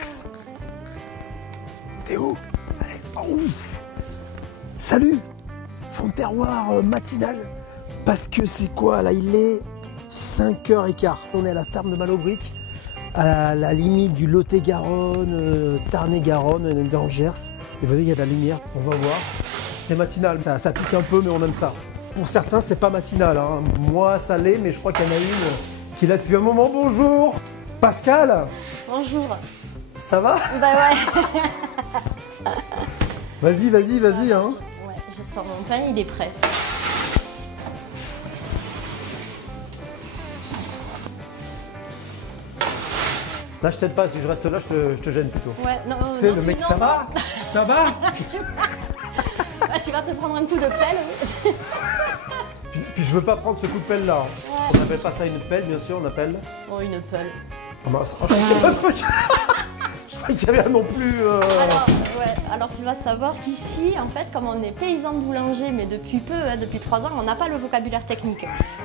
Alex, t'es où? Alex, oh, ouf. Salut. Fond de terroir matinal. Parce que c'est quoi là? Il est 5h15. On est à la ferme de Malobric, à la limite du Lot-et-Garonne, Tarn-et-Garonne, dans Gers. Et vous voyez, il y a de la lumière, on va voir. C'est matinal, ça pique un peu, mais on aime ça. Pour certains, c'est pas matinal, hein. Moi, ça l'est, mais je crois qu'il y en a une qui est là depuis un moment. Bonjour Pascal. Bonjour. Ça va? Bah ouais. Vas-y, hein. Ouais, je sors mon pain, il est prêt. Là, je t'aide pas, si je reste là, je te gêne plutôt. Ouais, non, Tu sais, non, le mec, non, ça non. va? Ça va? Tu vas te prendre un coup de pelle. Puis je veux pas prendre ce coup de pelle là. Ouais. On n'appelle pas ça une pelle, bien sûr, on appelle. Oh, une pelle. Oh mince. Oh, je croyais qu'il y avait non plus. Alors tu vas savoir qu'ici, en fait, comme on est paysan boulanger, mais depuis peu, hein, depuis 3 ans, on n'a pas le vocabulaire technique.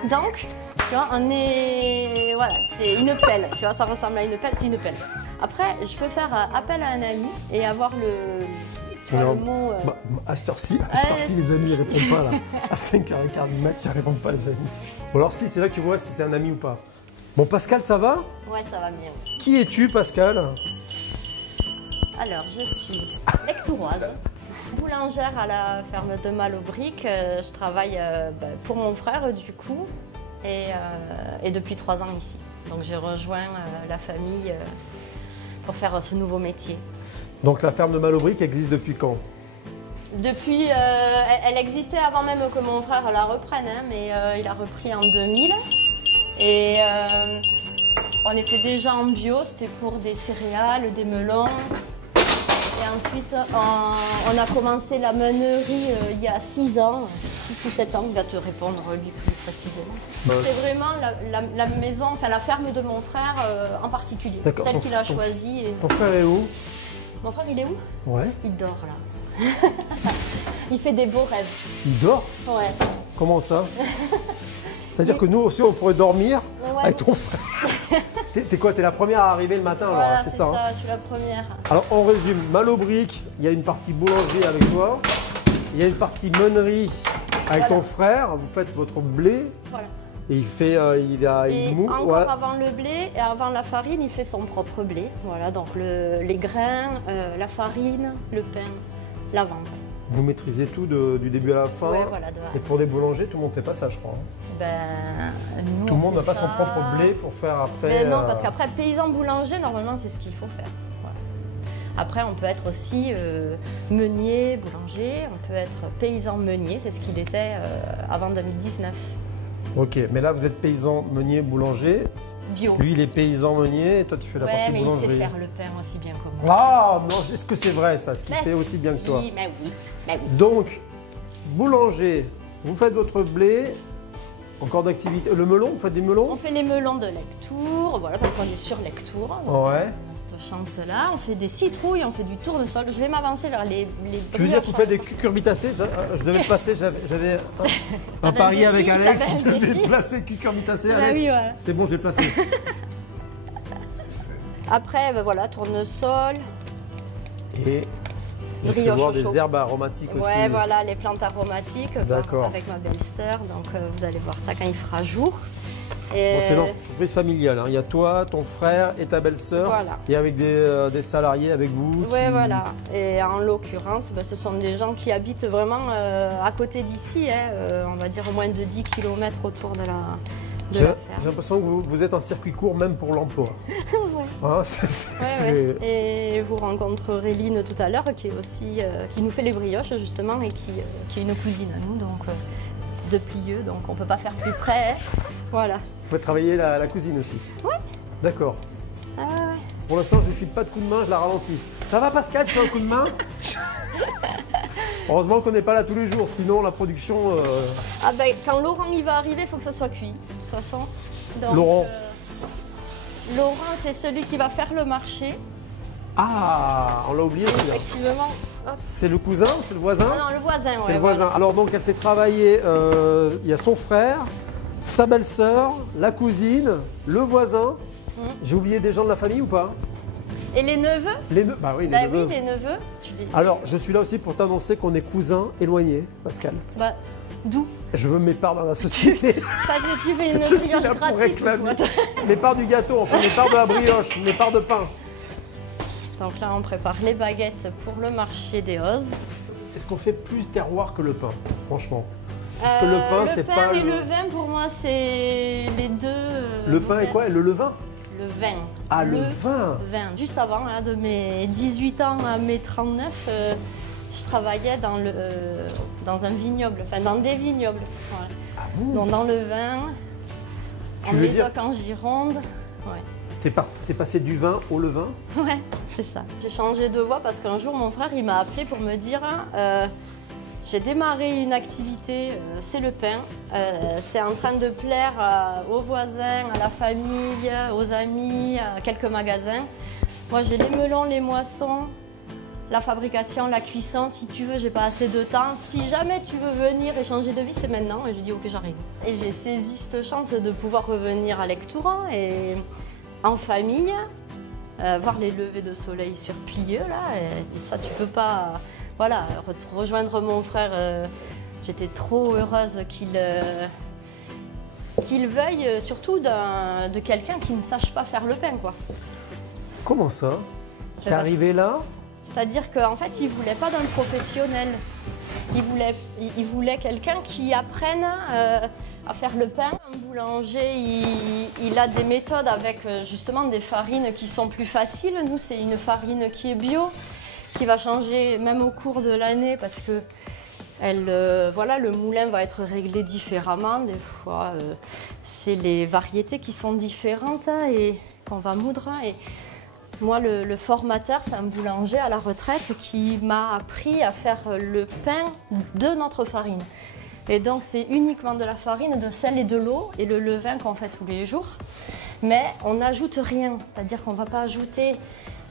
Donc, tu vois, on est... Voilà, c'est une pelle. Tu vois, ça ressemble à une pelle, c'est une pelle. Après, je peux faire appel à un ami et avoir le mot... À cette heure-ci, les amis ne répondent pas là. À 5h15 du mat, ils ne répondent pas, les amis. Bon, alors si, c'est là que tu vois si c'est un ami ou pas. Bon, Pascal, ça va? Ouais, ça va bien. Qui es-tu, Pascal? Alors, je suis lectouroise, boulangère à la ferme de Malobric. Je travaille pour mon frère, du coup, et depuis 3 ans ici. Donc, j'ai rejoint la famille pour faire ce nouveau métier. Donc, la ferme de Malobric existe depuis quand? Depuis, elle existait avant même que mon frère la reprenne, hein, mais il a repris en 2000. Et on était déjà en bio, c'était pour des céréales, des melons. Et ensuite, on a commencé la meunerie il y a 6 ans, 6 ou 7 ans, il va te répondre lui plus précisément. C'est vraiment la maison, enfin la ferme de mon frère en particulier, celle qu'il a choisie. Ton frère est où? Mon frère, il est où? Ouais. Il dort là. Il fait des beaux rêves. Il dort? Ouais. Comment ça? C'est-à-dire que nous aussi, on pourrait dormir avec ton frère. T'es quoi? T'es la première à arriver le matin, voilà, alors, c'est ça, hein? Je suis la première. Alors, on résume. Malobric, il y a une partie boulangerie avec toi. Il y a une partie meunerie avec ton frère. Vous faites votre blé. Voilà. Et il fait, il moue. Encore avant le blé et avant la farine, il fait son propre blé. Voilà, donc les grains, la farine, le pain, la vente. Vous maîtrisez tout du début à la fin. Ouais, voilà, et pour des boulangers, tout le monde ne fait pas ça, je crois. Nous, tout le monde n'a pas son propre blé pour faire après. Mais non, parce qu'après, paysan boulanger, normalement, c'est ce qu'il faut faire. Voilà. Après, on peut être aussi meunier, boulanger. On peut être paysan meunier, c'est ce qu'il était avant 2019. Ok, mais là, vous êtes paysan meunier, boulanger. Bio. Lui, il est paysan meunier et toi, tu fais la partie boulangerie. Ouais, mais il sait faire le pain aussi bien que moi. Ah, non, est-ce que c'est vrai, ça, ce qu'il fait aussi bien que toi? Mais oui, mais oui. Donc, boulanger, vous faites votre blé, encore d'activité. Le melon, vous faites des melons? On fait les melons de Lectoure, voilà, parce qu'on est sur Lectoure. Ouais. On a cette chance-là. On fait des citrouilles, on fait du tournesol. Je vais m'avancer vers les Tu veux dire que vous faites des cucurbitacées? Je devais le placer, j'avais un pari avec Alex, je devais placer cucurbitacées. Bah oui, ouais. C'est bon, je l'ai placé. Après, voilà, tournesol. Et je vais voir des herbes aromatiques aussi. Ouais, voilà, les plantes aromatiques. D'accord. Avec ma belle-sœur, donc vous allez voir ça quand il fera jour. Et... Bon, c'est l'entreprise familiale, hein. Il y a toi, ton frère et ta belle-sœur. Voilà. Et avec des salariés avec vous. Ouais, voilà. Et en l'occurrence, ce sont des gens qui habitent vraiment à côté d'ici, hein, on va dire au moins de 10 km autour de la ferme. J'ai l'impression que vous êtes en circuit court même pour l'emploi. Ouais. Hein, Ouais. Et vous rencontrerez Line tout à l'heure qui est aussi qui nous fait les brioches justement et qui est une cousine à nous, donc de Plieux, donc on peut pas faire plus près. Hein. Voilà. Vous faites travailler la cousine aussi. Ouais. D'accord. Ah ouais. Pour l'instant, je ne file pas de coup de main, je la ralentis. Ça va Pascal, tu fais un coup de main? Heureusement qu'on n'est pas là tous les jours, sinon la production... Ah ben, quand Laurent il va arriver, il faut que ça soit cuit, de toute façon. Donc, Laurent Laurent, c'est celui qui va faire le marché. Ah, on l'a oublié. Effectivement. C'est le cousin, c'est le voisin? Ah non, le voisin, ouais. C'est le voisin. Voilà. Alors donc, elle fait travailler, il y a son frère, sa belle-sœur, la cousine, le voisin. J'ai oublié des gens de la famille ou pas? Et les neveux? Bah oui, les Bah neveux. oui, les neveux. Alors, je suis là aussi pour t'annoncer qu'on est cousins éloignés, Pascal. Bah, d'où? Je veux mes parts dans la société. Tu fais une Je suis brioche là pour gratuite. réclamer ou quoi? mes parts du gâteau, enfin mes parts de la brioche, mes parts de pain. Donc là, on prépare les baguettes pour le marché des Ozes. Est-ce qu'on fait plus terroir que le pain, franchement? Parce que le pain, c'est pas et le vin, pour moi, c'est les deux. Le pain et quoi? Et le levain? Le vin. Ah, le vin. Juste avant, là, de mes 18 ans à mes 39, je travaillais dans un vignoble, enfin dans des vignobles. Ouais. Ah bon? Donc dans le vin, en Tu veux dire- Médoc, en Gironde. Ouais. T'es passé du vin au levain? Ouais, c'est ça. J'ai changé de voie parce qu'un jour, mon frère, il m'a appelé pour me dire j'ai démarré une activité, c'est le pain. C'est en train de plaire aux voisins, à la famille, aux amis, à quelques magasins. Moi, j'ai les melons, les moissons, la fabrication, la cuisson. Si tu veux, j'ai pas assez de temps. Si jamais tu veux venir et changer de vie, c'est maintenant. Et j'ai dit ok, j'arrive. Et j'ai saisi cette chance de pouvoir revenir à Lectoure et en famille, voir les levées de soleil sur Pilieu là. Et ça, tu peux pas. Voilà, rejoindre mon frère, j'étais trop heureuse qu'il veuille, surtout de quelqu'un qui ne sache pas faire le pain, quoi. Comment ça? T'es arrivé là? C'est-à-dire qu'en fait, il voulait pas d'un professionnel. Il voulait quelqu'un qui apprenne à faire le pain. Un boulanger, il a des méthodes avec justement des farines qui sont plus faciles. Nous, c'est une farine qui est bio, qui va changer même au cours de l'année parce que voilà, le moulin va être réglé différemment. Des fois, c'est les variétés qui sont différentes et qu'on va moudre. Et moi, le formateur, c'est un boulanger à la retraite qui m'a appris à faire le pain de notre farine. Et donc, c'est uniquement de la farine, de sel et de l'eau et le levain qu'on fait tous les jours. Mais on n'ajoute rien, c'est-à-dire qu'on ne va pas ajouter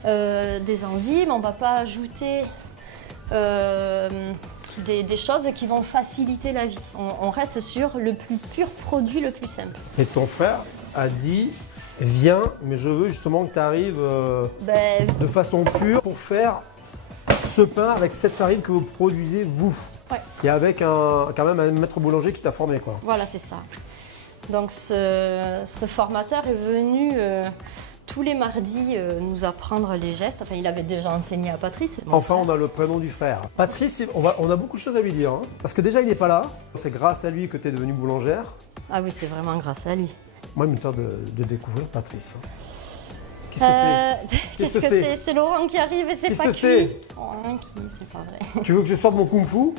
des enzymes, on ne va pas ajouter des choses qui vont faciliter la vie. On reste sur le plus pur produit, le plus simple. Et ton frère a dit, viens, mais je veux justement que tu arrives de façon pure pour faire ce pain avec cette farine que vous produisez vous. Ouais. Et avec quand même un maître boulanger qui t'a formé, quoi. Voilà, c'est ça. Donc ce formateur est venu tous les mardis nous apprendre les gestes. Enfin, il avait déjà enseigné à Patrice. Enfin, on a le prénom du frère. Patrice, on a beaucoup de choses à lui dire. Hein, parce que déjà, il n'est pas là. C'est grâce à lui que tu es devenue boulangère. Ah oui, c'est vraiment grâce à lui. Moi, il me tarde de découvrir Patrice. Qu'est-ce que c'est? C'est Laurent qui arrive et c'est pas qui. Laurent qui, c'est pas vrai. Tu veux que je sorte mon kung-fu?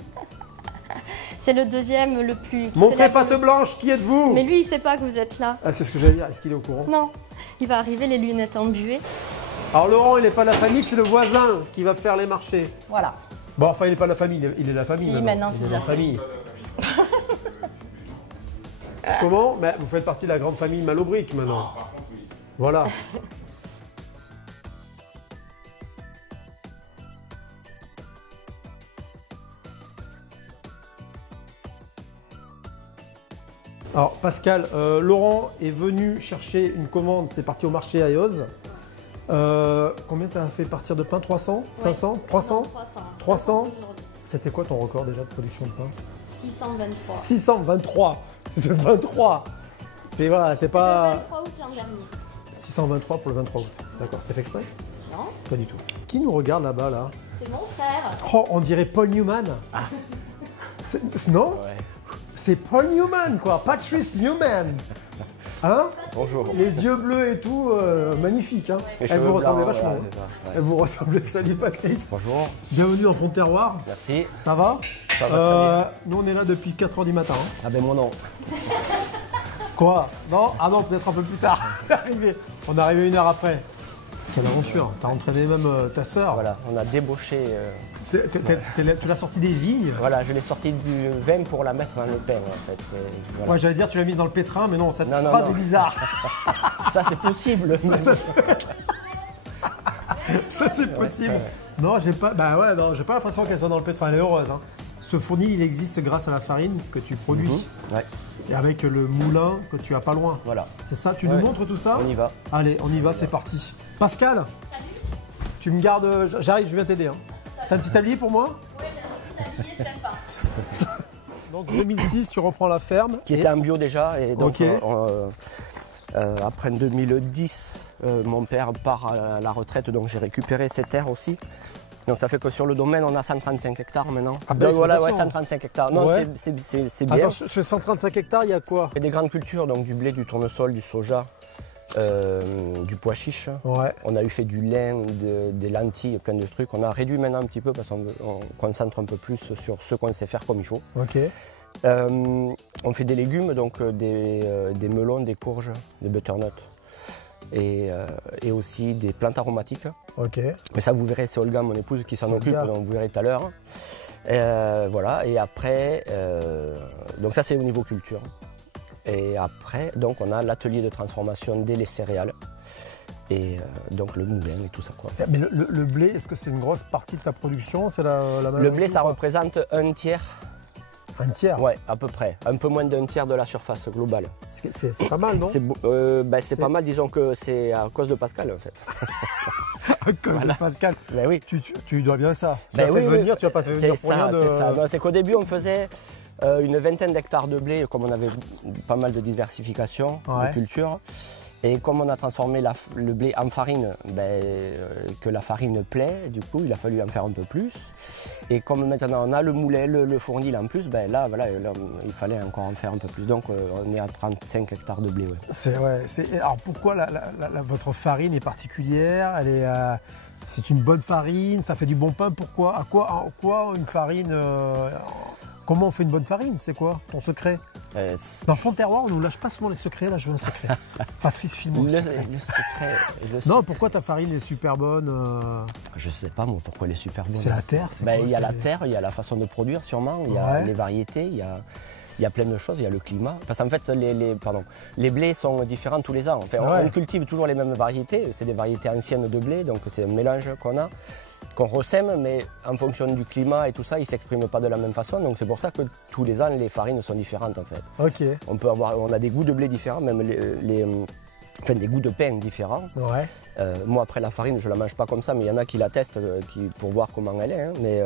C'est le deuxième, le plus. Montrez patte blanche, qui êtes-vous? Mais lui, il sait pas que vous êtes là. Ah, c'est ce que j'allais dire. Est-ce qu'il est au courant? Non. Il va arriver les lunettes embuées. Alors Laurent, il n'est pas de la famille, c'est le voisin qui va faire les marchés. Voilà. Bon, enfin, il n'est pas de la famille, il est de la famille. Si, maintenant, c'est de la famille. Comment? Mais vous faites partie de la grande famille Malobric maintenant. Par contre, oui. Voilà. Alors Pascal, Laurent est venu chercher une commande, c'est parti au marché à Eoz. Combien tu as fait partir de pain? 300? 500? 300? 300? C'était quoi ton record déjà de production de pain? 623. 623. C'est 23. C'est vrai, c'est pas... Le 23 août l'an dernier. 623 pour le 23 août. D'accord, c'était fait exprès? Non, Pas du tout. Qui nous regarde là-bas là? c'est mon frère. Oh, on dirait Paul Newman. Non? Ouais. C'est Paul Newman quoi, Patrice Newman. Hein? Bonjour. Les yeux bleus et tout, magnifique. Hein? Les Elle cheveux vous ressemblait blancs, vachement. voilà, Hein? c'est ça, ouais. Elle vous ressemblait. Salut Patrice. Bonjour. Bienvenue dans Fond de Terroir. Merci. Ça va? Ça va très bien. Nous on est là depuis 4h du matin. Hein. Ah ben mon nom. Quoi? Non? Ah non, peut-être un peu plus tard. On est arrivé 1 heure après. Quelle aventure. T'as entraîné même ta sœur. Voilà, on a débauché. Tu l'as sorti des vignes. Voilà, je l'ai sorti du vin pour la mettre dans le pain en fait. Voilà. Ouais, j'allais dire tu l'as mise dans le pétrin, mais non, cette Non, non, phrase non. est bizarre. Ça c'est possible. Ça c'est possible. Non, j'ai pas. Bah ouais, non, j'ai pas l'impression qu'elle soit dans le pétrin. Elle est heureuse. Hein. Ce fournil, il existe grâce à la farine que tu produis Ouais, et avec le moulin que tu as pas loin. voilà. C'est ça. Tu Ouais. nous montres tout ça? On y va. Allez, on y va. C'est parti. Pascal, Tu me gardes, j'arrive, je viens t'aider. Hein. T'as un petit tablier pour moi? Oui, j'ai un petit tablier sympa. Donc 2006, tu reprends la ferme. Qui était en bio déjà. Et donc, Ok. après 2010, mon père part à la retraite, donc j'ai récupéré ces terres aussi. Donc ça fait que sur le domaine, on a 135 hectares maintenant. Ah ben, donc voilà, ouais, exploitation. 135 hectares. Non, Ouais. c'est bien. Attends, sur 135 hectares, il y a quoi? Et des grandes cultures, donc du blé, du tournesol, du soja, du pois chiche. Ouais. On a eu fait du lin, des lentilles, plein de trucs. On a réduit maintenant un petit peu parce qu'on concentre un peu plus sur ce qu'on sait faire comme il faut. Ok. On fait des légumes, donc des melons, des courges, des butternuts et aussi des plantes aromatiques. Ok. Mais ça, vous verrez, c'est Olga, mon épouse, qui s'en occupe, donc vous verrez tout à l'heure. Voilà, et après, donc ça c'est au niveau culture. Et après, donc on a l'atelier de transformation des laits céréales. Et donc le moulin et tout ça, quoi. Mais le blé, est-ce que c'est une grosse partie de ta production? C'est la Le blé, ça ou pas? représente un tiers. Un tiers? Ouais, à peu près. Un peu moins d'un tiers de la surface globale. C'est pas mal, non? C'est pas mal, disons que c'est à cause de Pascal, en fait. À cause de Pascal. Ben oui. Tu dois bien ça. Tu Ben as fait oui, venir, oui. tu vas pas fait venir pour rien de... C'est ça. Non, c'est qu'au début, on faisait une vingtaine d'hectares de blé, comme on avait pas mal de diversification Ouais. de culture. Et comme on a transformé le blé en farine, que la farine plaît, du coup, il a fallu en faire un peu plus. Et comme maintenant on a le moulin, le fournil en plus, là, il fallait encore en faire un peu plus. Donc on est à 35 hectares de blé. Ouais. Alors pourquoi votre farine est particulière? C'est une bonne farine, ça fait du bon pain. Pourquoi? En quoi une farine Comment on fait une bonne farine? C'est quoi ton secret? Dans Fond de Terroir, on ne nous lâche pas souvent les secrets. Là, je veux un secret. Patrice, file-moi Le le secret. secret. Non, pourquoi ta farine est super bonne? Je sais pas moi pourquoi elle est super bonne. C'est la terre, c'est quoi, Il y a c'est- la terre, il y a la façon de produire sûrement, il y a Ouais. les variétés, il y a plein de choses, il y a le climat. Parce qu'en fait, les blés sont différents tous les ans. Enfin, Ouais. on cultive toujours les mêmes variétés, c'est des variétés anciennes de blé, donc c'est un mélange qu'on ressème, mais en fonction du climat et tout ça, ils ne s'expriment pas de la même façon. Donc c'est pour ça que tous les ans, les farines sont différentes en fait. Ok. On a des goûts de blé différents, même des goûts de pain différents. Ouais. Moi, après, la farine, je ne la mange pas comme ça, mais il y en a qui la testent pour voir comment elle est. Hein. Mais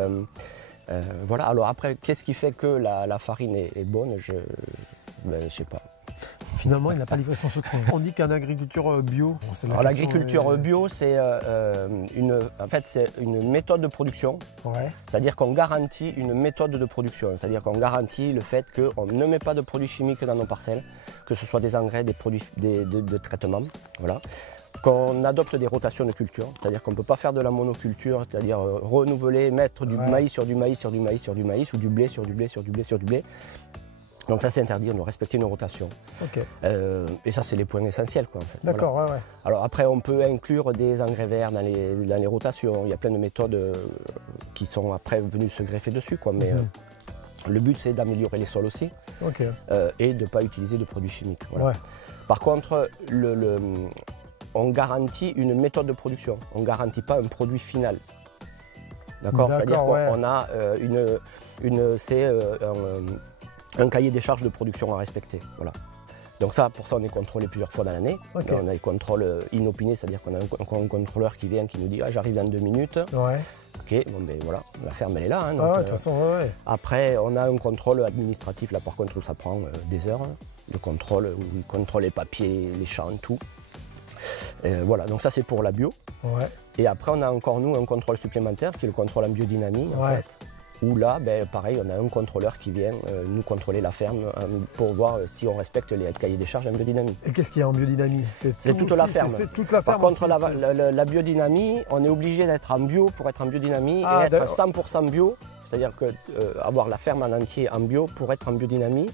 voilà, alors après, qu'est-ce qui fait que la farine est bonne? Je sais pas. Finalement, il n'a pas livré son secret. On dit qu'en agriculture bio... Alors l'agriculture bio, c'est une méthode de production. Ouais. C'est-à-dire qu'on garantit une méthode de production. C'est-à-dire qu'on garantit le fait qu'on ne met pas de produits chimiques dans nos parcelles, que ce soit des engrais, des produits de traitement. Voilà. Qu'on adopte des rotations de culture, c'est-à-dire qu'on ne peut pas faire de la monoculture, c'est-à-dire renouveler, mettre du maïs sur du maïs sur du maïs sur du maïs, ou du blé sur du blé sur du blé sur du blé. Donc ça c'est interdit, on doit respecter une rotation. Ok. Et ça c'est les points essentiels quoi en fait. D'accord, Voilà. ouais. Alors après on peut inclure des engrais verts dans les rotations, il y a plein de méthodes qui sont après venues se greffer dessus quoi. Mais le but c'est d'améliorer les sols aussi Ok. et de ne pas utiliser de produits chimiques. Voilà. Ouais. Par contre, on garantit une méthode de production, on ne garantit pas un produit final. D'accord. C'est-à-dire qu'on a un cahier des charges de production à respecter. Voilà. Donc ça, pour ça, on est contrôlé plusieurs fois dans l'année. Okay. On a des contrôles inopinés, c'est-à-dire qu'on a un contrôleur qui vient, qui nous dit j'arrive dans 2 minutes. Ouais. Ok, bon ben voilà, la ferme elle est là. Hein, De toute façon, ouais. Après, on a un contrôle administratif, là par contre, ça prend des heures. Le contrôle, où il contrôle les papiers, les champs, tout. Voilà, donc ça c'est pour la bio. Ouais. Et après, on a encore nous un contrôle supplémentaire qui est le contrôle en biodynamie. En fait. Où là, pareil, on a un contrôleur qui vient nous contrôler la ferme pour voir si on respecte les cahiers des charges en biodynamie. Et qu'est-ce qu'il y a en biodynamie? C'est toute la ferme. C'est toute la ferme. Par contre, la biodynamie, on est obligé d'être en bio pour être en biodynamie et être 100% bio, c'est-à-dire avoir la ferme en entier en bio pour être en biodynamie.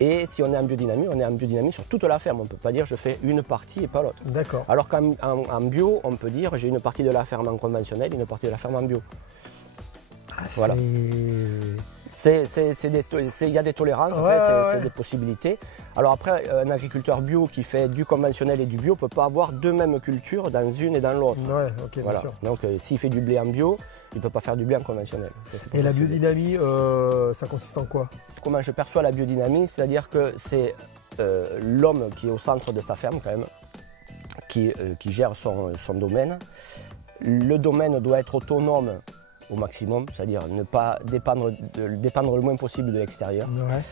Et si on est en biodynamie sur toute la ferme. On ne peut pas dire je fais une partie et pas l'autre. D'accord. Alors qu'en bio, on peut dire j'ai une partie de la ferme en conventionnel et une partie de la ferme en bio. Voilà. Il y a des tolérances, c'est des possibilités. Alors après, un agriculteur bio qui fait du conventionnel et du bio ne peut pas avoir deux mêmes cultures dans une et dans l'autre. Ouais, ok, voilà. bien sûr. Donc s'il fait du blé en bio, il ne peut pas faire du blé en conventionnel. Et la biodynamie, ça consiste en quoi? Comment je perçois la biodynamie? C'est-à-dire que c'est l'homme qui est au centre de sa ferme quand même, qui gère son domaine. Le domaine doit être autonome au maximum, c'est-à-dire ne pas dépendre le moins possible de l'extérieur. Ouais.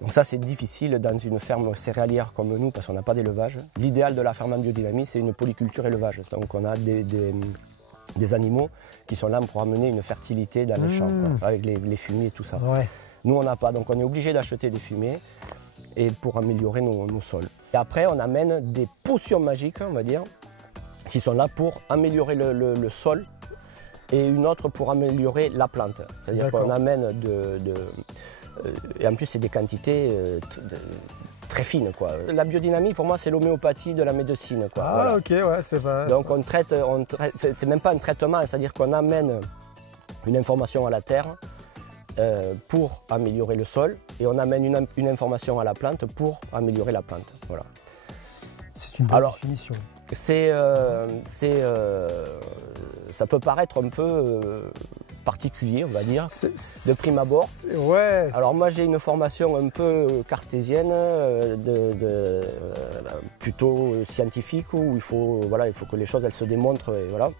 Donc ça c'est difficile dans une ferme céréalière comme nous parce qu'on n'a pas d'élevage. L'idéal de la ferme en biodynamie c'est une polyculture élevage. Donc on a des animaux qui sont là pour amener une fertilité dans les champs, quoi, avec les fumiers et tout ça. Ouais. Nous on n'a pas, donc on est obligé d'acheter des fumiers et pour améliorer nos sols. Et après on amène des potions magiques, on va dire, qui sont là pour améliorer le sol et une autre pour améliorer la plante. C'est-à-dire qu'on amène et en plus c'est des quantités très fines, quoi. La biodynamie pour moi c'est l'homéopathie de la médecine, quoi. Ah voilà. Ok, ouais, c'est pas... Donc on traite c'est même pas un traitement, c'est-à-dire qu'on amène une information à la terre pour améliorer le sol et on amène une information à la plante pour améliorer la plante. Voilà. C'est une bonne définition. Ça peut paraître un peu particulier, on va dire, de prime abord. Ouais. Alors moi j'ai une formation un peu cartésienne, plutôt scientifique, où il faut que les choses elles se démontrent et voilà.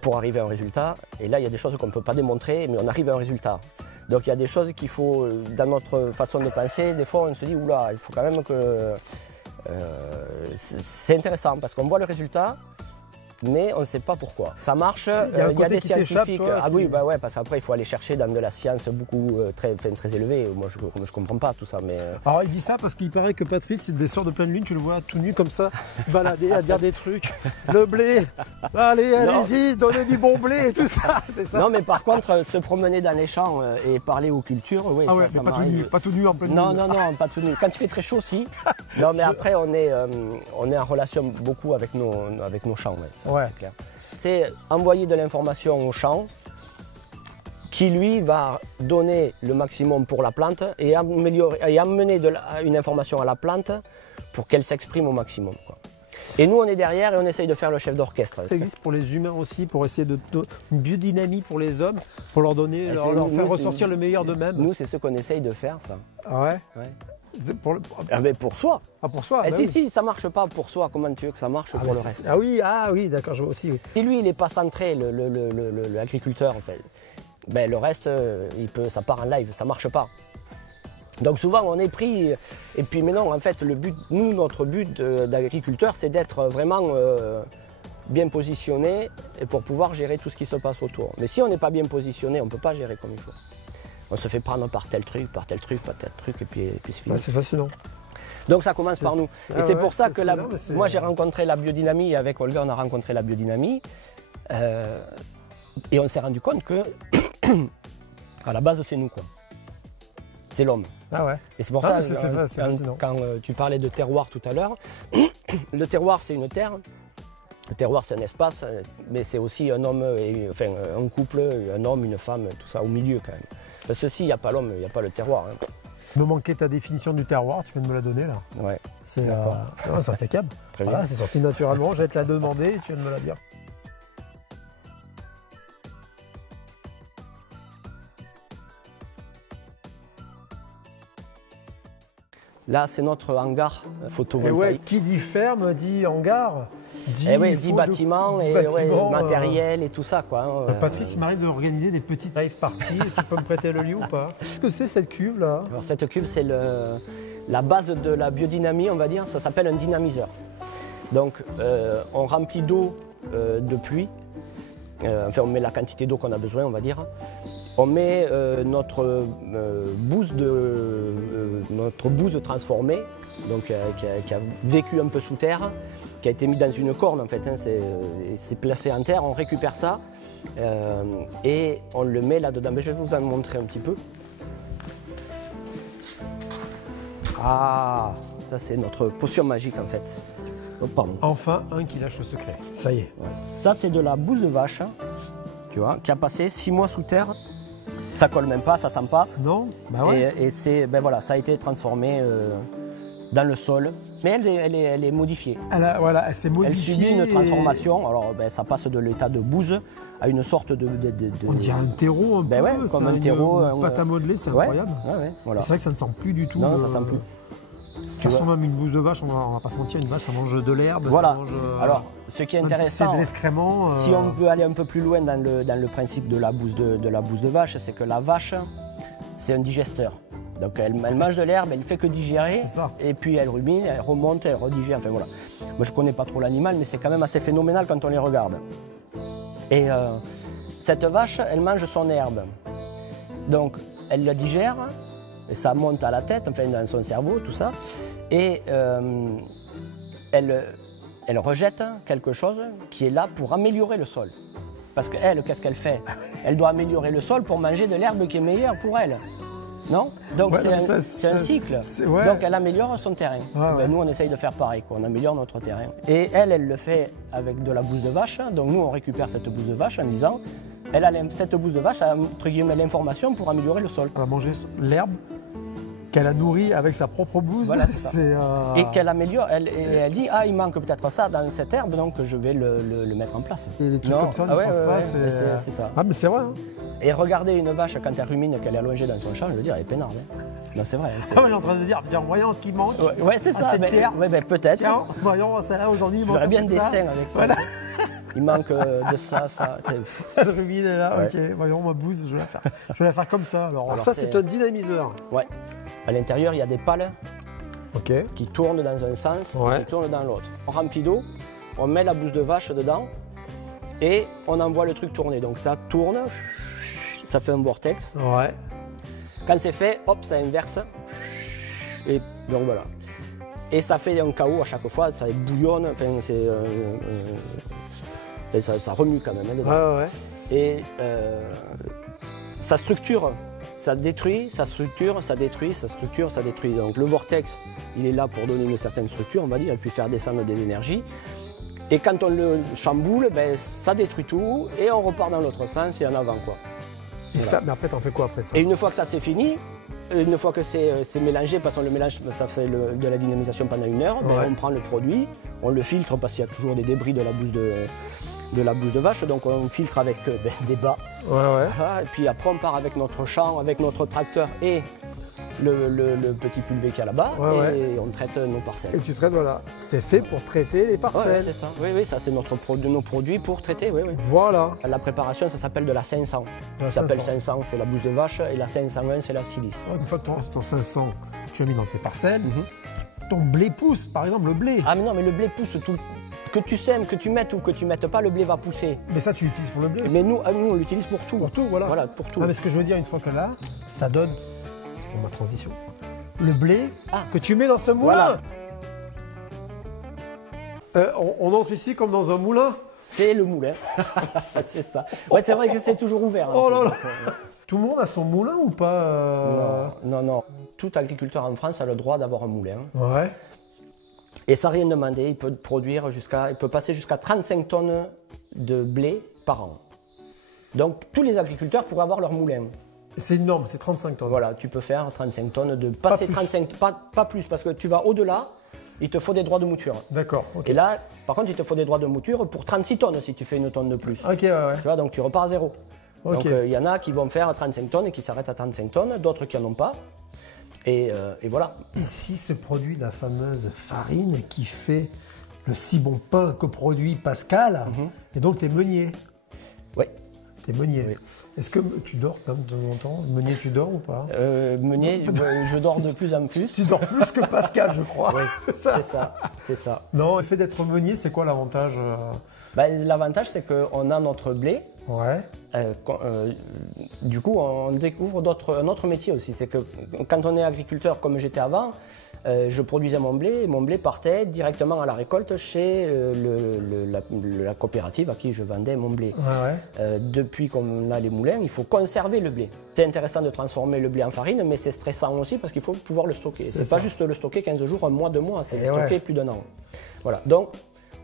Pour arriver à un résultat. Et là il y a des choses qu'on ne peut pas démontrer, mais on arrive à un résultat. Donc il y a des choses qu'il faut, dans notre façon de penser, des fois on se dit oula, il faut quand même que... c'est intéressant parce qu'on voit le résultat, mais on ne sait pas pourquoi. Ça marche, il y a des scientifiques. Ah oui, bah ouais, parce qu'après il faut aller chercher dans de la science beaucoup très élevée. Moi je comprends pas tout ça. Mais... Alors il dit ça parce qu'il paraît que Patrice, des soirs de pleine lune, tu le vois tout nu comme ça, se balader à dire des trucs. Le blé, allez-y, donnez du bon blé et tout ça, c'est ça. Non mais par contre, se promener dans les champs et parler aux cultures, oui, ah ouais, ça m'arrive. Pas tout nu en pleine lune. Non, pas tout nu. Quand il fait très chaud, si. Non mais après on est en relation beaucoup avec nos champs. Ouais, c'est clair. C'est envoyer de l'information au champ qui lui va donner le maximum pour la plante et amener une information à la plante pour qu'elle s'exprime au maximum, quoi. Et nous on est derrière et on essaye de faire le chef d'orchestre. Ça existe pour les humains aussi, pour essayer une biodynamie pour les hommes, pour leur donner, leur faire ressortir le meilleur d'eux-mêmes. Nous c'est ce qu'on essaye de faire, ça. Ah ouais, mais pour soi. Ah pour soi. Si ça marche pas pour soi, comment tu veux que ça marche pour le reste? Ah oui, d'accord, je vois aussi. Oui. Si lui il n'est pas centré, l'agriculteur en fait, ben, le reste ça part en live, ça marche pas. Donc souvent on est pris, et puis mais non, en fait notre but d'agriculteur c'est d'être vraiment bien positionné et pour pouvoir gérer tout ce qui se passe autour. Mais si on n'est pas bien positionné, on ne peut pas gérer comme il faut. On se fait prendre par tel truc, et puis c'est fini. Ouais, c'est fascinant. Donc ça commence par nous. Et c'est pour ça que moi j'ai rencontré la biodynamie, avec Olga on a rencontré la biodynamie, et on s'est rendu compte que, à la base c'est nous, quoi. C'est l'homme. Ah ouais. Et c'est pour ça que quand tu parlais de terroir tout à l'heure, le terroir c'est une terre, le terroir c'est un espace, mais c'est aussi un homme, un couple, un homme, une femme, tout ça au milieu quand même. Parce que s'il n'y a pas l'homme, il n'y a pas le terroir. Hein. Me manquait ta définition du terroir, tu viens de me la donner là. Ouais. C'est impeccable. Très voilà, bien. c'est sorti naturellement, j'allais te la demander et tu viens de me la dire. Là, c'est notre hangar photovoltaïque. Et ouais, qui dit ferme dit hangar, dit bâtiment et matériel et tout ça, quoi. Patrice, il m'arrive d'organiser des petites live parties. Tu peux me prêter le lieu ou pas? Qu'est-ce que c'est cette cuve là? Alors cette cuve, c'est la base de la biodynamie, on va dire. Ça s'appelle un dynamiseur. Donc, on remplit d'eau de pluie. On met la quantité d'eau qu'on a besoin, on va dire. On met notre bouse transformée, donc qui a vécu un peu sous terre, qui a été mis dans une corne en fait, hein, c'est placé en terre, on récupère ça et on le met là-dedans. Mais je vais vous en montrer un petit peu. Ah, ça c'est notre potion magique en fait. Oh, pardon. Enfin un qui lâche le secret, ça y est. Ouais. Ça c'est de la bouse de vache, tu vois, qui a passé 6 mois sous terre. Ça colle même pas, ça sent pas. Non, bah ouais. Et c'est, voilà, ça a été transformé dans le sol, mais elle est modifiée. Elle s'est modifiée. Elle subit une transformation. Alors ça passe de l'état de bouse à une sorte de... On dirait un terreau un peu. Ouais, comme un terreau. Une pâte à modeler, c'est incroyable. Ouais, voilà. C'est vrai que ça ne sent plus du tout. Non, ça sent plus. De toute façon, même une bouse de vache, on va pas se mentir, une vache ça mange de l'herbe. Voilà. Ça mange, alors ce qui est Même si c'est intéressant, de l'excrément. si on veut aller un peu plus loin dans le principe de la bouse de vache, c'est que la vache, c'est un digesteur. Donc elle mange de l'herbe, elle ne fait que digérer, C'est ça. et puis elle rumine, elle remonte, elle redigère, enfin voilà. Moi je ne connais pas trop l'animal, mais c'est quand même assez phénoménal quand on les regarde. Et cette vache, elle mange son herbe. Donc elle la digère, et ça monte à la tête, enfin dans son cerveau, tout ça, et elle rejette quelque chose qui est là pour améliorer le sol. Parce qu'elle, qu'est-ce qu'elle fait? Elle doit améliorer le sol pour manger de l'herbe qui est meilleure pour elle. Non? Donc Ouais, c'est un cycle. Ouais. Donc elle améliore son terrain. Ouais, ouais. Nous on essaye de faire pareil, quoi. On améliore notre terrain. Et elle le fait avec de la bouse de vache. Donc nous on récupère cette bouse de vache en disant, cette bouse de vache a entre guillemets l'information pour améliorer le sol. Elle va manger l'herbe qu'elle a nourrie avec sa propre bouse. Voilà, c'est ça. C'est, Et qu'elle améliore, elle dit, ah il manque peut-être ça dans cette herbe, donc je vais le mettre en place. Et les trucs Non. comme ça, on ne Ah ouais, pense ouais, pas. ouais, C'est c'est ça. Ah, mais c'est vrai. Hein. Et regardez une vache quand elle rumine, qu'elle est allongée dans son champ, je veux dire, elle est peinarde. Hein. Non, c'est vrai. Ah, ouais, elle est en train de dire, bien, voyons ce qui manque. Ouais, c'est ça. cette terre. Ouais, peut-être. Tiens, voyons, celle-là aujourd'hui, il manque J'aurais bien un peu des de ça. dessins avec ça. Voilà. Il manque de ça. Elle rumine est là, Ouais. ok. Voyons, ma bouse, je vais la faire. Je vais la faire comme ça. Alors ça, c'est c'est- un dynamiseur. Ouais. À l'intérieur, il y a des pales Ok. qui tournent dans un sens Ouais. et qui tournent dans l'autre. On remplit d'eau, on met la bouse de vache dedans et on envoie le truc tourner. Donc ça tourne, ça fait un vortex. Ouais. Quand c'est fait, hop, ça inverse. Et donc voilà. Et ça fait un chaos à chaque fois, ça bouillonne, enfin ça remue quand même. Hein, dedans. Ouais. Et ça structure, ça détruit, ça structure, ça détruit, ça structure, ça détruit. Donc le vortex, il est là pour donner une certaine structure, on va dire, et puis faire descendre des énergies. Et quand on le chamboule, ben, ça détruit tout et on repart dans l'autre sens et en avant, quoi. Et Voilà. ça, mais après, t'en fais quoi après ça? Et une fois que ça c'est fini, une fois que c'est mélangé, parce qu'on le mélange, ça fait de la dynamisation pendant 1 heure, ben, Ouais. on prend le produit, on le filtre parce qu'il y a toujours des débris de la bouse de vache, donc on filtre avec des bas. Ouais. Voilà, et puis après on part avec notre champ, avec notre tracteur et le petit pulvé qu'il y a là-bas, Ouais, et on traite nos Et parcelles. tu traites, voilà. C'est fait pour traiter les Ouais, parcelles. c'est ça. Oui, ça c'est nos produits pour traiter. Oui. Voilà. La préparation, ça s'appelle de la 500. La Ça s'appelle 500. 500, c'est la bouse de vache, et la 501, c'est la silice. Ouais, une fois que ton 500, tu as mis dans tes parcelles, Mhm. ton blé pousse, par exemple le blé. Ah mais non, mais le blé pousse tout. Que tu sèmes, que tu mettes ou que tu mettes pas, le blé va pousser. Mais ça, tu l'utilises pour le blé aussi. Mais nous, on l'utilise pour tout. Pour tout, voilà. Voilà, pour tout. Non, mais ce que je veux dire, une fois que là, ça donne, c'est pour ma transition, le blé Ah. que tu mets dans ce moulin. Voilà. On entre ici comme dans un moulin. C'est le moulin. C'est ça. Ouais, c'est vrai que c'est toujours ouvert. hein. Oh là là. Tout le monde a son moulin ou pas Non. Tout agriculteur en France a le droit d'avoir un moulin. Ouais. Et sans rien demander, il peut passer jusqu'à 35 tonnes de blé par an. Donc tous les agriculteurs pourraient avoir leur moulin. C'est une norme, c'est 35 tonnes. Voilà, tu peux faire 35 tonnes de passer plus. 35, pas plus, parce que tu vas au-delà, il te faut des droits de mouture. D'accord, ok. Et là, par contre, il te faut des droits de mouture pour 36 tonnes si tu fais une tonne de plus. Ok, ouais. Tu vois, donc tu repars à zéro. Ok. Donc il y en a qui vont faire 35 tonnes et qui s'arrêtent à 35 tonnes, d'autres qui n'en ont pas. Et voilà. Ici se produit la fameuse farine qui fait le si bon pain que produit Pascal. Et donc, tu es meunier. Oui. Tu es meunier. Oui. Est-ce que tu dors quand même de temps en temps? Meunier, tu dors ou pas? Meunier, je dors de plus en plus. Tu dors plus que Pascal, je crois. Oui, C'est ça. c'est ça. Non, le fait d'être meunier, c'est quoi l'avantage? L'avantage, c'est qu'on a notre blé. Ouais. Du coup, on découvre un autre métier aussi. C'est que quand on est agriculteur, comme j'étais avant, je produisais mon blé et mon blé partait directement à la récolte chez la coopérative à qui je vendais mon blé. Ouais. Depuis qu'on a les moulins, il faut conserver le blé. C'est intéressant de transformer le blé en farine, mais c'est stressant aussi parce qu'il faut pouvoir le stocker. C'est C'est pas ça. juste le stocker 15 jours, un mois, 2 mois, c'est Et le stocker ouais. plus d'1 an. Voilà, donc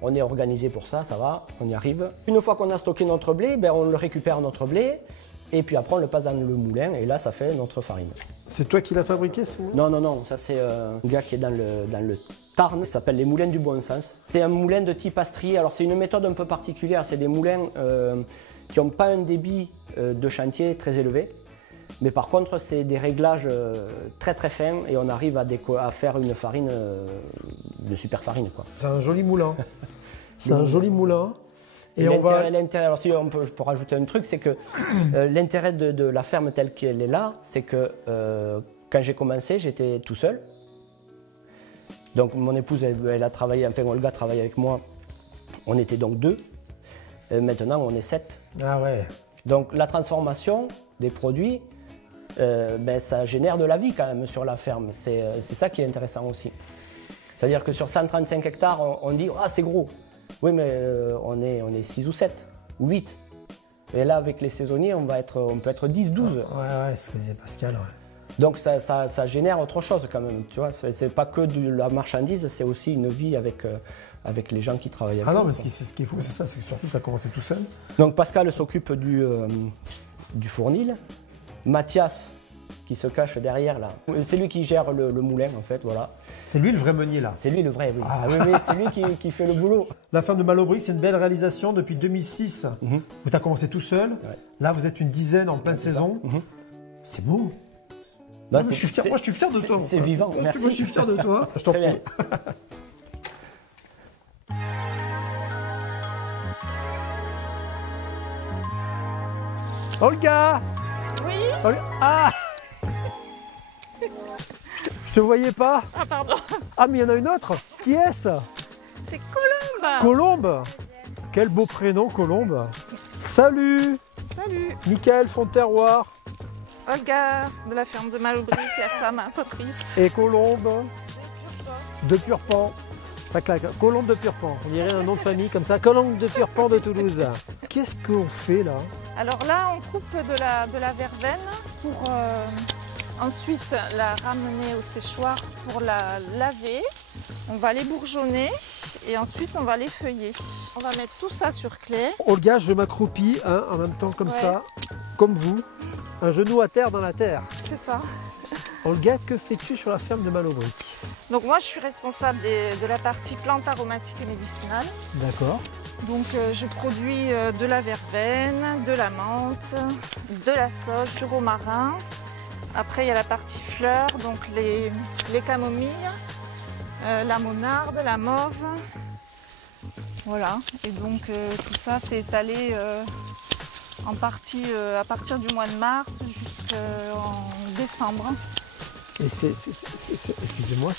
on est organisé pour ça, ça va, on y arrive. Une fois qu'on a stocké notre blé, on le récupère notre blé, et puis après on le passe dans le moulin, et là ça fait notre farine. C'est toi qui l'as fabriqué, ce moulin? Non, ça c'est un gars qui est dans le Tarn, ça s'appelle les moulins du bon sens. C'est un moulin de type astrier, alors c'est une méthode un peu particulière, c'est des moulins qui n'ont pas un débit de chantier très élevé, mais par contre c'est des réglages très très fins et on arrive à faire une farine de super farine, quoi. C'est un joli moulin. C'est un joli moulin. Et l'intérêt, alors si je peux rajouter un truc, c'est que l'intérêt de la ferme telle qu'elle est là, c'est que quand j'ai commencé, j'étais tout seul. Donc mon épouse, elle a travaillé, enfin Olga travaille avec moi, on était donc 2. Maintenant, on est 7. Ah ouais. Donc la transformation des produits, ça génère de la vie quand même sur la ferme. C'est ça qui est intéressant aussi. C'est-à-dire que sur 135 hectares, on dit « Ah, c'est gros ». Oui, mais on est 6 ou 7 ou 8. Et là, avec les saisonniers, on peut être 10, 12. Ouais, c'est ce que disait Pascal. Ouais. Donc ça génère autre chose quand même, tu vois. C'est pas que de la marchandise, c'est aussi une vie avec les gens qui travaillent avec Ah non, nous, mais ce qui est fou, c'est ça, c'est que surtout tu as commencé tout seul. Donc Pascal s'occupe du fournil. Mathias, qui se cache derrière là, c'est lui qui gère le moulin en fait, voilà. C'est lui le vrai meunier là. C'est lui le vrai, oui. Ah. Oui, c'est lui qui fait le boulot. La ferme de Malaubric, c'est une belle réalisation depuis 2006, où tu as commencé tout seul. Ouais. Là, vous êtes une dizaine en pleine saison. C'est beau. Bah, moi, je suis fier de toi. C'est vivant, merci. Moi, je suis fier de toi. Je t'en prie. Olga! Oui? Olga. Ah! Je te voyais pas? Ah, pardon. Ah, mais il y en a une autre. Qui est-ce? C'est Colombe. Colombe? Quel beau prénom, Colombe. Salut! Salut! Michael Fonterroir. Olga, de la ferme de Malaubric, la femme à Patrice. Et Colombe de Purpan. Ça claque. Colombe de Purpan. On dirait un nom de famille comme ça. Colombe de Purpan de Toulouse. Qu'est-ce qu'on fait là? Alors là, on coupe de la verveine pour ensuite la ramener au séchoir pour la laver. On va les bourgeonner et ensuite on va les feuiller. On va mettre tout ça sur clé. Olga, je m'accroupis en même temps comme ça, comme vous. Un genou à terre dans la terre. C'est ça. Olga, que fais-tu sur la ferme de Malaubric? Donc moi, je suis responsable de la partie plantes aromatiques et médicinales. D'accord. Donc je produis de la verveine, de la menthe, de la sauge, du romarin. Après, il y a la partie fleurs, donc les camomilles, la monarde, la mauve. Voilà. Et donc tout ça, c'est étalé en partie à partir du mois de mars jusqu'en décembre. Et excusez-moi,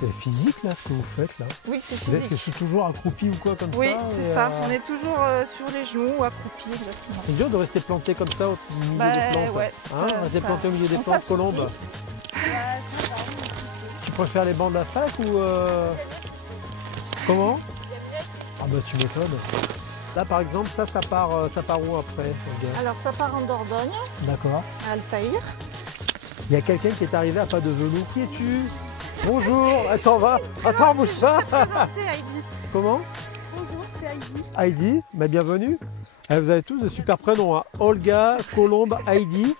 c'est physique là ce que vous faites là? Oui, c'est physique. Je suis toujours accroupi ou quoi comme ça? Oui, c'est ça. On est toujours sur les genoux ou accroupi, exactement. C'est dur de rester planté comme ça au milieu des plantes. Ouais, rester planté au milieu des plantes, Colombe. Tu préfères les bancs de la fac ou comment? Ah bah tu m'étonnes. Là par exemple, ça part où après? Alors ça part en Dordogne. D'accord. À Altaïr. Il y a quelqu'un qui est arrivé à pas de velours. Qui es-tu? Bonjour, elle s'en va. Attends, bouge pas. Heidi. Comment? Bonjour, c'est Heidi. Heidi, mais bienvenue. Vous avez tous de super prénoms, hein. Olga, Colombe, Heidi.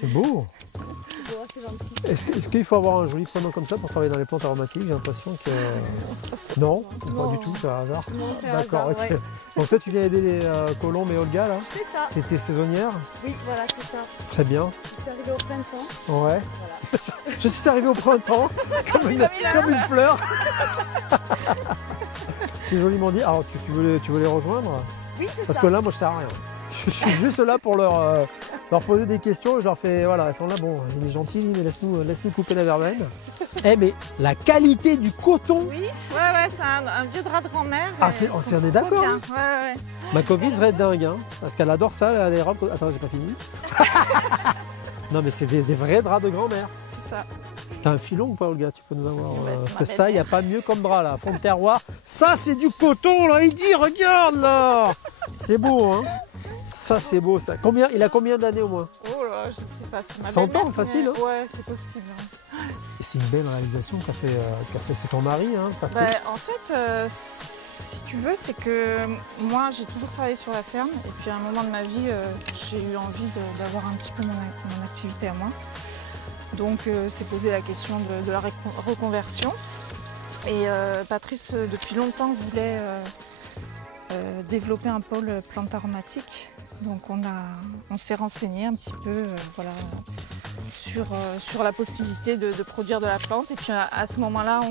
C'est beau. C'est gentil. Est-ce qu'il faut avoir un joli prénom comme ça pour travailler dans les plantes aromatiques? J'ai l'impression que... Non, pas du tout, c'est un hasard. Non, c'est un D'accord, hasard, ok. ouais. Donc toi, tu viens aider les Colombe et Olga, là? C'est ça. Tu étais saisonnière? Oui, voilà, c'est ça. Très bien. Je suis arrivée au printemps. Ouais. Voilà. Je suis arrivée au printemps, comme une fleur. C'est joliment dit. Alors, tu veux les rejoindre? Oui, c'est ça. Parce que là, moi, je sers à rien. Je suis juste là pour leur poser des questions. Je leur fais, voilà, elles sont là, bon, il est gentil, mais laisse-nous couper la verveine. Mais la qualité du coton. Oui, ouais, c'est un vieux drap de grand-mère. Ah, on est d'accord. Hein. Ouais. Ma copine serait dingue, hein, parce qu'elle adore ça, les robes. Attends, j'ai pas fini. Non, mais c'est des vrais draps de grand-mère. C'est ça. T'as un filon ou pas, Olga? Tu peux nous avoir. Parce que ma ça, il n'y a pas mieux comme drap là. Fond de terroir. Ça, c'est du coton là. Il dit, regarde là. C'est beau, hein. Ça, c'est beau ça. Il a combien d'années au moins? Oh là, je sais pas. 100 ans, facile. Hein. Ouais, c'est possible. Hein. Et c'est une belle réalisation qu'a fait c'est ton mari, hein, en fait, si tu veux, c'est que moi, j'ai toujours travaillé sur la ferme. Et puis à un moment de ma vie, j'ai eu envie d'avoir un petit peu mon activité à moi. Donc c'est posé la question de la reconversion. Et Patrice, depuis longtemps, voulait développer un pôle plantes aromatiques. Donc on s'est renseigné un petit peu sur la possibilité de produire de la plante. Et puis à ce moment-là, on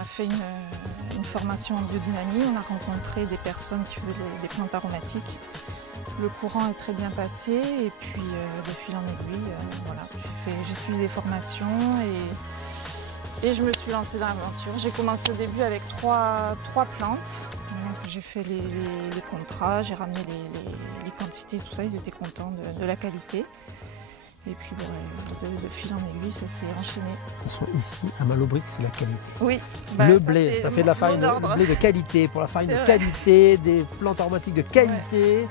a fait une formations en biodynamie, on a rencontré des personnes qui faisaient des plantes aromatiques. Le courant est très bien passé et puis de fil en aiguille, voilà, j'ai suivi des formations et je me suis lancée dans l'aventure. J'ai commencé au début avec trois plantes. Donc j'ai fait les contrats, j'ai ramené les quantités, tout ça, ils étaient contents de la qualité. Et puis de fil en aiguille, ça s'est enchaîné. Ici, à Malobric, c'est la qualité. Oui. Le blé, ça fait de la farine, le blé de qualité, pour la farine de qualité, des plantes aromatiques de qualité,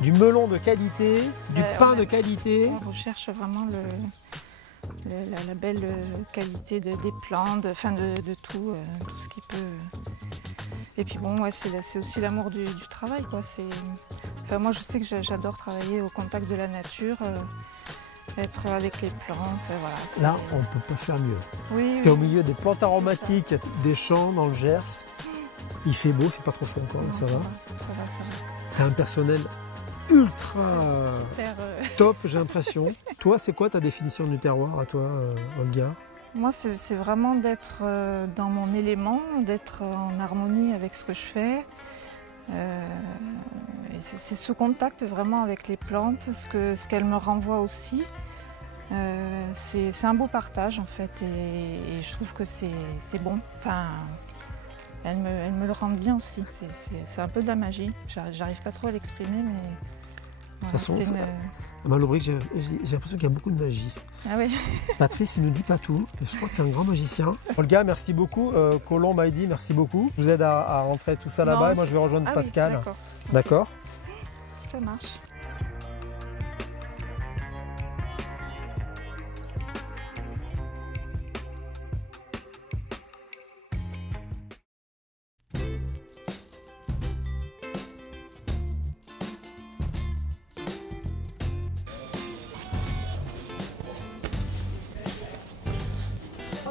du melon de qualité, du pain de qualité. On recherche vraiment la belle qualité des plantes, de tout ce qui peut. Et puis bon, ouais, c'est aussi l'amour du travail, quoi. Enfin, moi, je sais que j'adore travailler au contact de la nature. Être avec les plantes, voilà. Là, on ne peut pas faire mieux. Oui, tu es au milieu des plantes aromatiques, des champs dans le Gers. Il fait beau, il fait pas trop chaud encore, non, ça va. Ça va. Tu as un personnel ultra Super, top, j'ai l'impression. Toi, c'est quoi ta définition du terroir à toi, Olga? Moi, c'est vraiment d'être dans mon élément, d'être en harmonie avec ce que je fais. C'est ce contact vraiment avec les plantes, ce qu'elles me renvoient aussi. C'est un beau partage en fait et je trouve que c'est bon. Enfin, elles me le rendent bien aussi. C'est un peu de la magie. J'arrive pas trop à l'exprimer, mais voilà, de toute façon, à Malobric, j'ai l'impression qu'il y a beaucoup de magie. Ah oui. Patrice, il ne nous dit pas tout. Je crois que c'est un grand magicien. Olga, merci beaucoup. Colomb m'a dit merci beaucoup. Je vous aide à rentrer tout ça là-bas et moi je vais rejoindre Pascal. Oui, d'accord. Ça marche.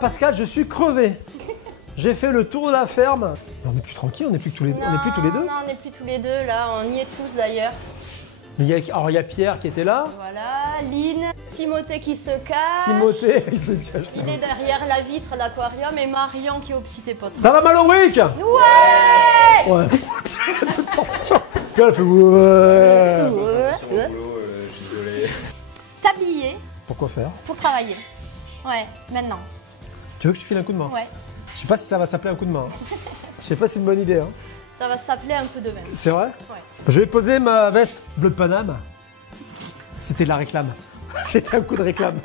Pascal, je suis crevé. J'ai fait le tour de la ferme. On n'est plus tranquille, on n'est plus tous les deux. Non, on n'est plus tous les deux, là, on y est tous d'ailleurs. Mais il y a Pierre qui était là. Voilà, Lynn, Timothée qui se cache. Timothée, il se cache. Il est derrière la vitre, l'aquarium, et Marion qui est au petit épotin. Ça va Malobric? Ouais. Ouais. Attention. Là, elle fait ouais. T'habiller Pourquoi faire? pour travailler. Ouais, maintenant. Tu veux que je te file un coup de main? Ouais. Je sais pas si ça va s'appeler un coup de main. Je sais pas si c'est une bonne idée. Hein. Ça va s'appeler un peu de vin. C'est vrai? Ouais. Je vais poser ma veste bleu de Paname. C'était de la réclame. C'était un coup de réclame.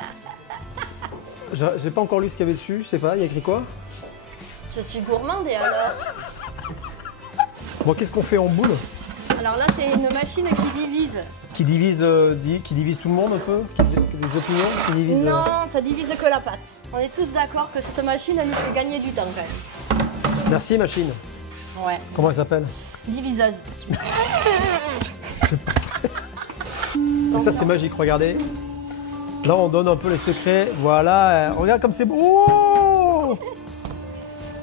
J'ai pas encore lu ce qu'il y avait dessus, je sais pas, il y a écrit quoi? Je suis gourmande et alors? Bon, qu'est-ce qu'on fait en boule? Alors là, c'est une machine qui divise. Qui divise tout le monde un peu? Des opinions qui divise, Non, ça divise que la pâte. On est tous d'accord que cette machine, elle nous fait gagner du temps quand même. Merci machine. Ouais. Comment elle s'appelle? Diviseuse. Et ça c'est magique, regardez. Là on donne un peu les secrets. Voilà, regarde comme c'est beau. Oh,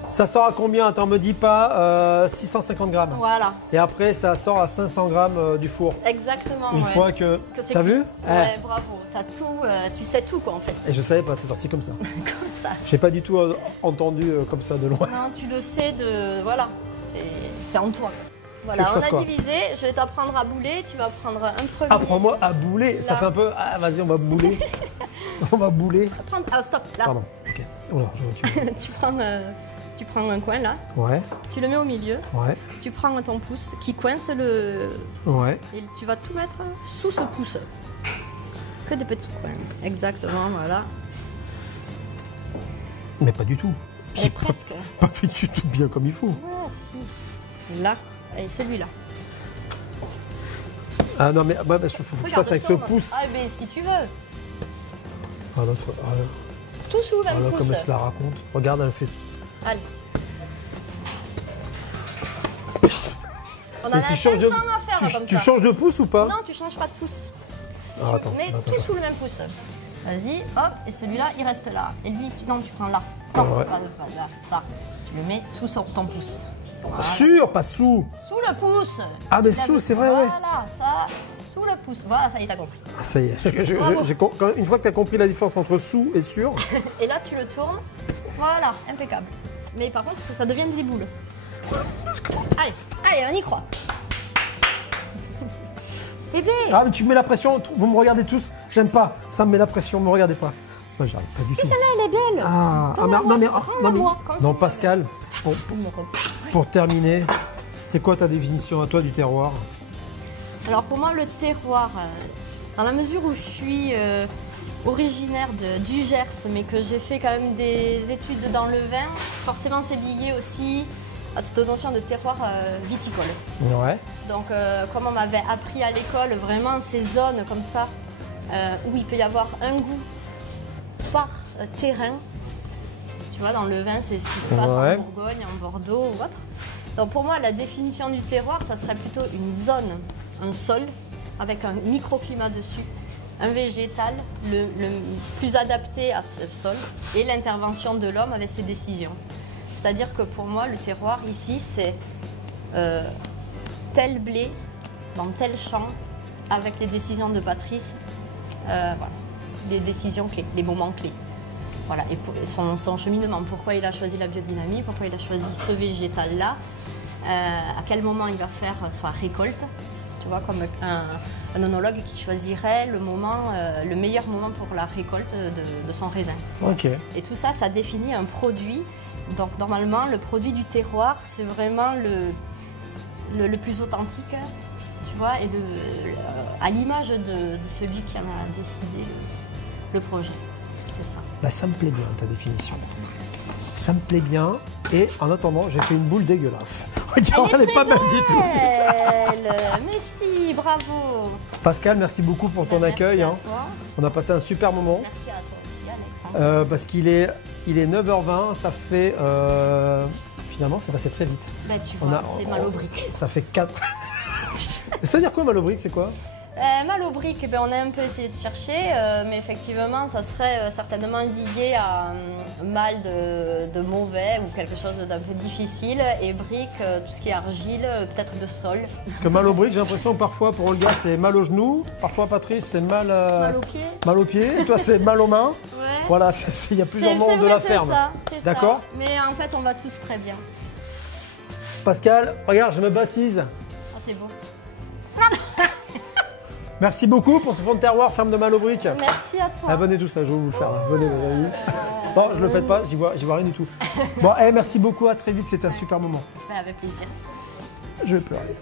ça sort à combien? Attends, me dis pas. 650 grammes. Voilà. Et après ça sort à 500 grammes du four. Exactement. Une fois que... c'est T'as cuit. vu? Ouais, bravo. T'as tout, tu sais tout quoi en fait. Et je savais pas, c'est sorti comme ça. Comme ça. J'ai pas du tout entendu comme ça de loin. Non, tu le sais de... Voilà. C'est en toi. Voilà, on a divisé. Je vais t'apprendre à bouler. Tu vas prendre un premier. Apprends-moi à bouler. Là. Ça fait un peu... Ah, vas-y, on va bouler. On va bouler. Ah, stop, là. Pardon, ok. Oh là, je recule. Tu prends un coin là. Ouais. Tu le mets au milieu. Ouais. Tu prends ton pouce qui coince le... Ouais. Et tu vas tout mettre sous ce pouce. Que des petits coins. Exactement, voilà. Mais pas du tout. Et presque. Pas fait du tout bien comme il faut. Ah si. Là. Et celui-là. Ah non mais bah, faut que je fasse avec ce pouce. Ah mais si tu veux. Ah, l'autre, tout sous le même pouce. Comme elle se la raconte. Regarde, elle fait... Allez. On en a 500 à faire comme ça. Tu changes de pouce ou pas? Non, tu changes pas de pouce. Ah, attends, mets tout sous le même pouce. Vas-y, hop, et celui-là, il reste là. Et lui, non, tu prends là. Non, ouais. pas là, ça. Tu le mets sous ton pouce. Voilà. Sûr, pas sous. Sous le pouce. Ah mais sous, c'est vrai, ouais. Voilà, ça, sous le pouce. Voilà, ça y est, t'as compris. Ah, ça y est, une fois que tu as compris la différence entre sous et sur... Et là, tu le tournes. Voilà, impeccable. Mais par contre, ça devient des boules. Allez, on y croit. Bébé. Ah, mais tu me mets la pression, vous me regardez tous. J'aime pas, ça me met la pression, me regardez pas. Moi, j'arrive pas du tout. Celle-là, elle est belle. Non, Pascal, pour terminer, c'est quoi ta définition à toi du terroir? Alors pour moi, le terroir, dans la mesure où je suis originaire du Gers, mais que j'ai fait quand même des études dans le vin, forcément c'est lié aussi à cette notion de terroir viticole. Ouais. Donc comme on m'avait appris à l'école, vraiment ces zones comme ça, où il peut y avoir un goût par terrain. Tu vois, dans le vin, c'est ce qui se passe en Bourgogne, en Bordeaux ou autre. Donc pour moi, la définition du terroir, ça serait plutôt une zone, un sol, avec un microclimat dessus, un végétal le plus adapté à ce sol et l'intervention de l'homme avec ses décisions. C'est-à-dire que pour moi, le terroir ici, c'est tel blé dans tel champ avec les décisions de Patrice, voilà, les décisions clés, les moments clés. Voilà, et son cheminement, pourquoi il a choisi la biodynamie, pourquoi il a choisi ce végétal-là, à quel moment il va faire sa récolte, tu vois, comme un œnologue qui choisirait le meilleur moment pour la récolte de son raisin. Ok. Et tout ça, ça définit un produit. Donc normalement, le produit du terroir, c'est vraiment le plus authentique, tu vois, et à l'image de celui qui en a décidé le projet. C'est ça. Bah, ça me plaît bien ta définition. Ça me plaît bien. Et en attendant, j'ai fait une boule dégueulasse. Regarde, elle est pas belle du tout. Mais si, bravo. Pascal, merci beaucoup pour ton accueil. Merci à toi. On a passé un super moment. Merci à toi aussi, Alexandre. Parce qu'il est 9h20, ça fait... finalement, c'est passé très vite. Bah, tu vois, c'est mal au briques. Ça fait 4... Et ça veut dire quoi, mal au briques, c'est quoi? Mal au briques, ben, on a un peu essayé de chercher, mais effectivement, ça serait certainement lié à un mal de mauvais ou quelque chose d'un peu difficile. Et briques, tout ce qui est argile, peut-être de sol. Parce que mal au briques, j'ai l'impression que parfois, pour Olga, c'est mal au genou. Parfois, Patrice, c'est mal... Mal au pied. Mal au pied. Et toi, c'est mal aux mains. Ouais. Voilà, il y a plusieurs membres de la ferme. C'est d'accord. Mais en fait, on va tous très bien. Pascal, regarde, je me baptise. Ah, c'est beau. Merci beaucoup pour ce fond de terroir, ferme de Mal-aux-Briques. Merci à toi. Ah, venez tous, là, je vais vous le faire. Venez, les amis. Non, je le fais pas, j'y vois rien du tout. Bon, merci beaucoup, à très vite, c'était un super moment. Avec plaisir. Je vais pleurer.